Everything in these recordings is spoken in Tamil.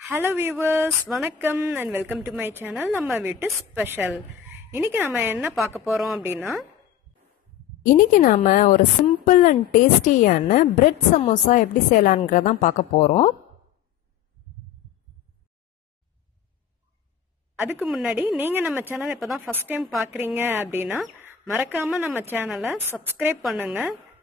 Hello viewers, வணக்கம் and welcome to my channel நம்ம வீட்டு ஸ்பெஷல். இன்னைக்கு நாம என்ன பார்க்க போறோம் அப்படினா இன்னைக்கு நாம ஒரு சிம்பிள் and டேஸ்டியான பிரெட் சமோசா எப்படி செய்யலாம்ங்கறத பார்க்க போறோம். அதுக்கு முன்னாடி நீங்க நம்ம சேனலை இப்பதான் ஃபர்ஸ்ட் டைம் பார்க்கறீங்க அப்படினா மறக்காம நம்ம சேனலை சப்ஸ்கிரைப் பண்ணுங்க.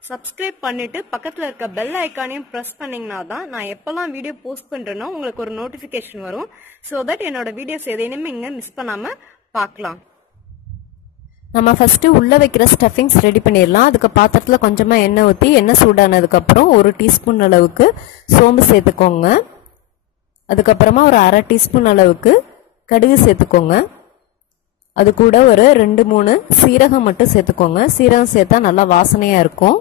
சப்ஸ்கிரைப் பண்ணிட்டு பக்கத்துல இருக்க பெல் ஐகானையும் பிரஸ் பண்ணீங்கன்னா தான் நான் எப்பெல்லாம் வீடியோ போஸ்ட் பண்றேனோ உங்களுக்கு ஒரு நோட்டிபிகேஷன் வரும். சோ தட் என்னோட வீடியோஸ் எதையுமே நீங்க மிஸ் பண்ணாம பார்க்கலாம். நம்ம ஃபர்ஸ்ட் உள்ள வைக்கிற ஸ்டஃபிங்ஸ் ரெடி பண்ணிடலாம். அதுக்கு பாத்திரத்துல கொஞ்சமா எண்ணெய் ஊத்தி எண்ணெய் சூடானதுக்கு அப்புறம் 1 டீஸ்பூன் அளவுக்கு சோம்பு சேர்த்துக்கோங்க. அதுக்கப்புறமா ஒரு 1/2 டீஸ்பூன் அளவுக்கு கடுகு சேர்த்துக்கோங்க. அது கூட ஒரு 2-3 சீரகம் மட்டும் சேர்த்துக்கோங்க. சீரகம் சேர்த்தா நல்லா வாசனையா இருக்கும்.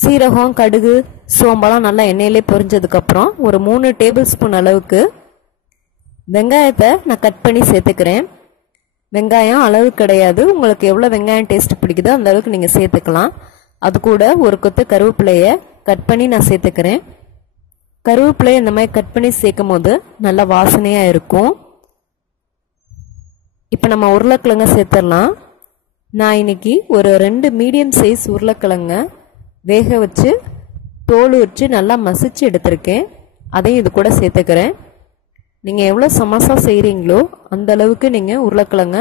சீரகம் கடுகு சோம்பெல்லாம் நல்லா எண்ணெயிலே பொரிஞ்சதுக்கு அப்புறம் ஒரு 3 டேபிள் ஸ்பூன் அளவுக்கு வெங்காயத்தை நான் கட் பண்ணி சேர்த்துக்கிறேன். வெங்காயம் அளவு கிடையாது, உங்களுக்கு எவ்வளவு வெங்காயம் டேஸ்ட் பிடிக்குதோ அந்த அளவுக்கு நீங்க சேர்த்துக்கலாம். அது கூட ஒரு கொத்து கருவேப்பிலையை கட் பண்ணி நான் சேர்த்துக்கிறேன். கருவேப்பிலையை இந்த மாதிரி கட் பண்ணி சேர்க்கும் போது நல்லா வாசனையா இருக்கும். இப்ப நம்ம உருளைக்கிழங்க சேர்த்துடலாம். நான் இன்னைக்கு ஒரு 2 மீடியம் சைஸ் உருளைக்கிழங்க வேக வச்சு தோல் வச்சு நல்லா மசிச்சு எடுத்திருக்கேன். அதையும் இது கூட சேர்த்துக்கிறேன். நீங்க எவ்வளவு சமோசா செய்றீங்களோ அந்த அளவுக்கு நீங்க உருளைக்கிழங்க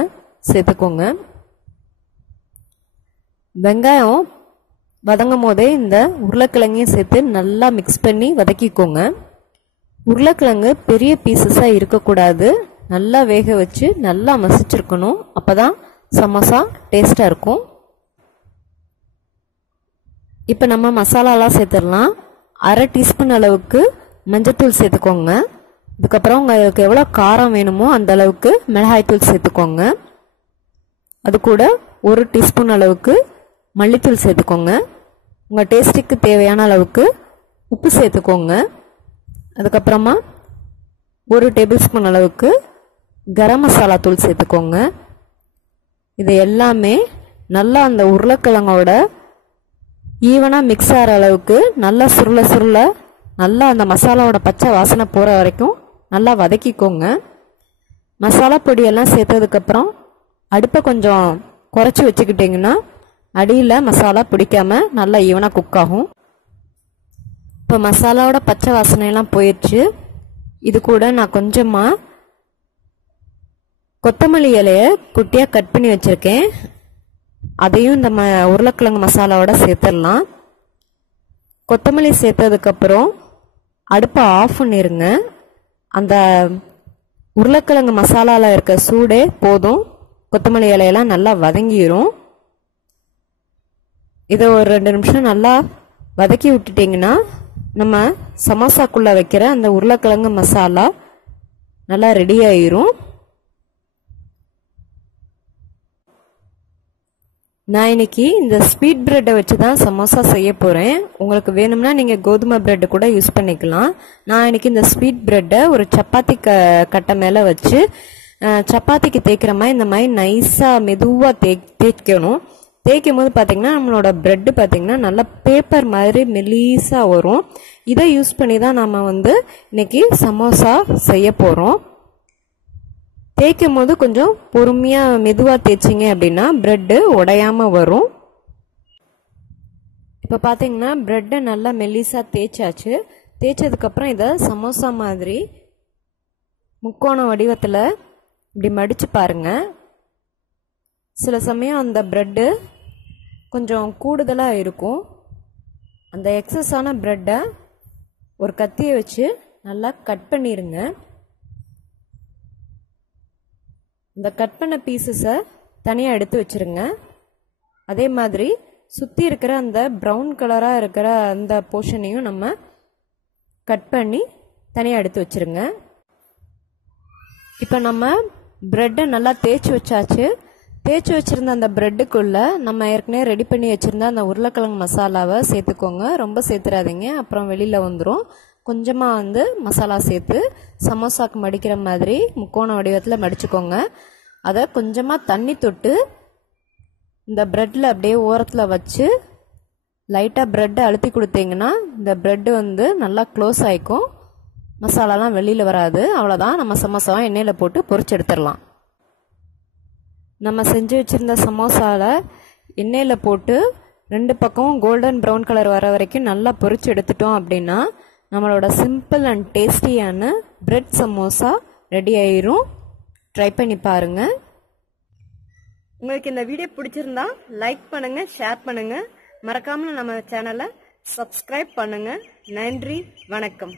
சேர்த்துக்கோங்க. வெங்காயம் வதங்கும் போதே இந்த உருளைக்கிழங்கையும் சேர்த்து நல்லா மிக்ஸ் பண்ணி வதக்கிக்கோங்க. உருளைக்கிழங்கு பெரிய பீசஸா இருக்கக்கூடாது, நல்லா வேக வச்சு நல்லா மசிச்சிருக்கணும். அப்பதான் சமோசா டேஸ்டா இருக்கும். இப்ப நம்ம மசாலாலாம் சேர்த்துடலாம். 1/2 டீஸ்பூன் அளவுக்கு மஞ்சத்தூள் சேர்த்துக்கோங்க. அதுக்கப்புறம் உங்களுக்கு எவ்வளவு காரம் வேணுமோ அந்த அளவுக்கு மிளகாய் தூள் சேர்த்துக்கோங்க. அது கூட 1 டீஸ்பூன் அளவுக்கு மல்லித்தூள் சேர்த்துக்கோங்க. உங்க டேஸ்டுக்கு தேவையான அளவுக்கு உப்பு சேர்த்துக்கோங்க. அதுக்கப்புறமா 1 டேபிள் ஸ்பூன் அளவுக்கு கரம் மசாலா தூள் சேர்த்துக்கோங்க. இது எல்லாமே நல்லா அந்த உருளைக்கிழங்கோட ஈவனா மிக்ஸ் ஆகிற அளவுக்கு நல்லா சுருள சுருள நல்லா அந்த மசாலாவோட பச்சை வாசனை போற வரைக்கும் நல்லா வதக்கிக்கோங்க. மசாலா பொடியெல்லாம் சேர்த்ததுக்கு அப்புறம் அடுப்பை கொஞ்சம் குறைச்சி வச்சுக்கிட்டீங்கன்னா அடியில் மசாலா பிடிக்காம நல்லா ஈவனா குக் ஆகும். இப்போ மசாலாவோட பச்சை வாசனையெல்லாம் போயிடுச்சு. இது கூட நான் கொஞ்சமா கொத்தமல்லி இலைய குட்டியா கட் பண்ணி வச்சிருக்கேன். அதையும் இந்த உருளைக்கிழங்கு மசாலாவோட சேர்த்துடலாம். கொத்தமல்லி சேர்த்ததுக்கு அப்புறம் அடுப்பை ஆஃப் பண்ணிருங்க. அந்த உருளைக்கிழங்கு மசாலால இருக்க சூடே போதும், கொத்தமல்லி இலையெல்லாம் நல்லா வதங்கிரும். இதை ஒரு 2 நிமிஷம் நல்லா வதக்கி விட்டுட்டீங்கன்னா நம்ம சமோசாக்குள்ள வைக்கிற அந்த உருளைக்கிழங்கு மசாலா நல்லா ரெடி ஆயிரும். நான் இன்னைக்கு இந்த ஸ்வீட் பிரெட்டை வச்சு தான் சமோசா செய்ய போறேன். உங்களுக்கு வேணும்னா நீங்க கோதுமை பிரெட் கூட யூஸ் பண்ணிக்கலாம். நான் இன்னைக்கு இந்த ஸ்வீட் பிரெட்டை ஒரு சப்பாத்தி கட்டை மேல வச்சு சப்பாத்திக்கு தேய்க்கிற மாதிரி இந்த மாதிரி நைஸா மெதுவா தேய்க்கணும். தேய்க்கும் போது பாத்தீங்கன்னா நம்மளோட பிரெட் பாத்தீங்கன்னா நல்லா பேப்பர் மாதிரி மெலீஸா வரும். இதை யூஸ் பண்ணி தான் நாம இன்னைக்கு சமோசா செய்ய போறோம். தேய்க்கும் போது கொஞ்சம் பொறுமையா மெதுவா தேய்ச்சிங்க அப்படின்னா பிரெட் உடையாம வரும். இப்ப பாத்தீங்கன்னா பிரெட்டை நல்லா மெல்லிசா தேய்ச்சாச்சு. தேய்ச்சதுக்கு அப்புறம் இதை சமோசா மாதிரி முக்கோண வடிவத்துல இப்படி மடிச்சு பாருங்க. சில சமயம் அந்த பிரெட் கொஞ்சம் கூடுதலா இருக்கும். அந்த எக்ஸஸான பிரெட்டை ஒரு கத்தியை வச்சு நல்லா கட் பண்ணிருங்க. இந்த கட் பண்ண பீசஸை தனியாக எடுத்து வச்சிருங்க. அதே மாதிரி சுற்றி இருக்கிற அந்த ப்ரௌன் கலராக இருக்கிற அந்த போர்ஷனையும் நம்ம கட் பண்ணி தனியாக எடுத்து வச்சிருங்க. இப்போ நம்ம பிரெட்டை நல்லா தேய்ச்சி வச்சாச்சு. தேய்ச்சி வச்சிருந்த அந்த பிரெட்டுக்குள்ள நம்ம ஏற்கனவே ரெடி பண்ணி வச்சிருந்த அந்த உருளைக்கிழங்கு மசாலாவை சேர்த்துக்கோங்க. ரொம்ப சேர்த்துறாதீங்க, அப்புறம் வெளியில் வந்துடும். கொஞ்சமாக மசாலா சேர்த்து சமோசாக்கு மடிக்கிற மாதிரி முக்கோண வடிவத்தில் மடிச்சுக்கோங்க. அதை கொஞ்சமாக தண்ணி தொட்டு இந்த பிரெட்டில் அப்படியே ஓரத்தில் வச்சு லைட்டாக பிரெட்டை அழுத்தி கொடுத்தீங்கன்னா இந்த பிரெட் நல்லா க்ளோஸ் ஆகிக்கும். மசாலாலாம் வெளியில் வராது. அவ்வளோதான், நம்ம சமோசாவை எண்ணெயில் போட்டு பொரிச்சு எடுத்துடலாம். நம்ம செஞ்சு வச்சுருந்த சமோசாவில் எண்ணெயில் போட்டு 2 பக்கமும் கோல்டன் ப்ரௌன் கலர் வர வரைக்கும் நல்லா பொரிச்சு எடுத்துட்டோம் அப்படின்னா நம்மளோட சிம்பிள் அண்ட் டேஸ்டியான பிரெட் சமோசா ரெடி ஆயிரும். ட்ரை பண்ணி பாருங்க. உங்களுக்கு இந்த வீடியோ பிடிச்சிருந்தா லைக் பண்ணுங்க, ஷேர் பண்ணுங்க, மறக்காம நம்ம சேனலை சப்ஸ்கிரைப் பண்ணுங்க. நன்றி, வணக்கம்.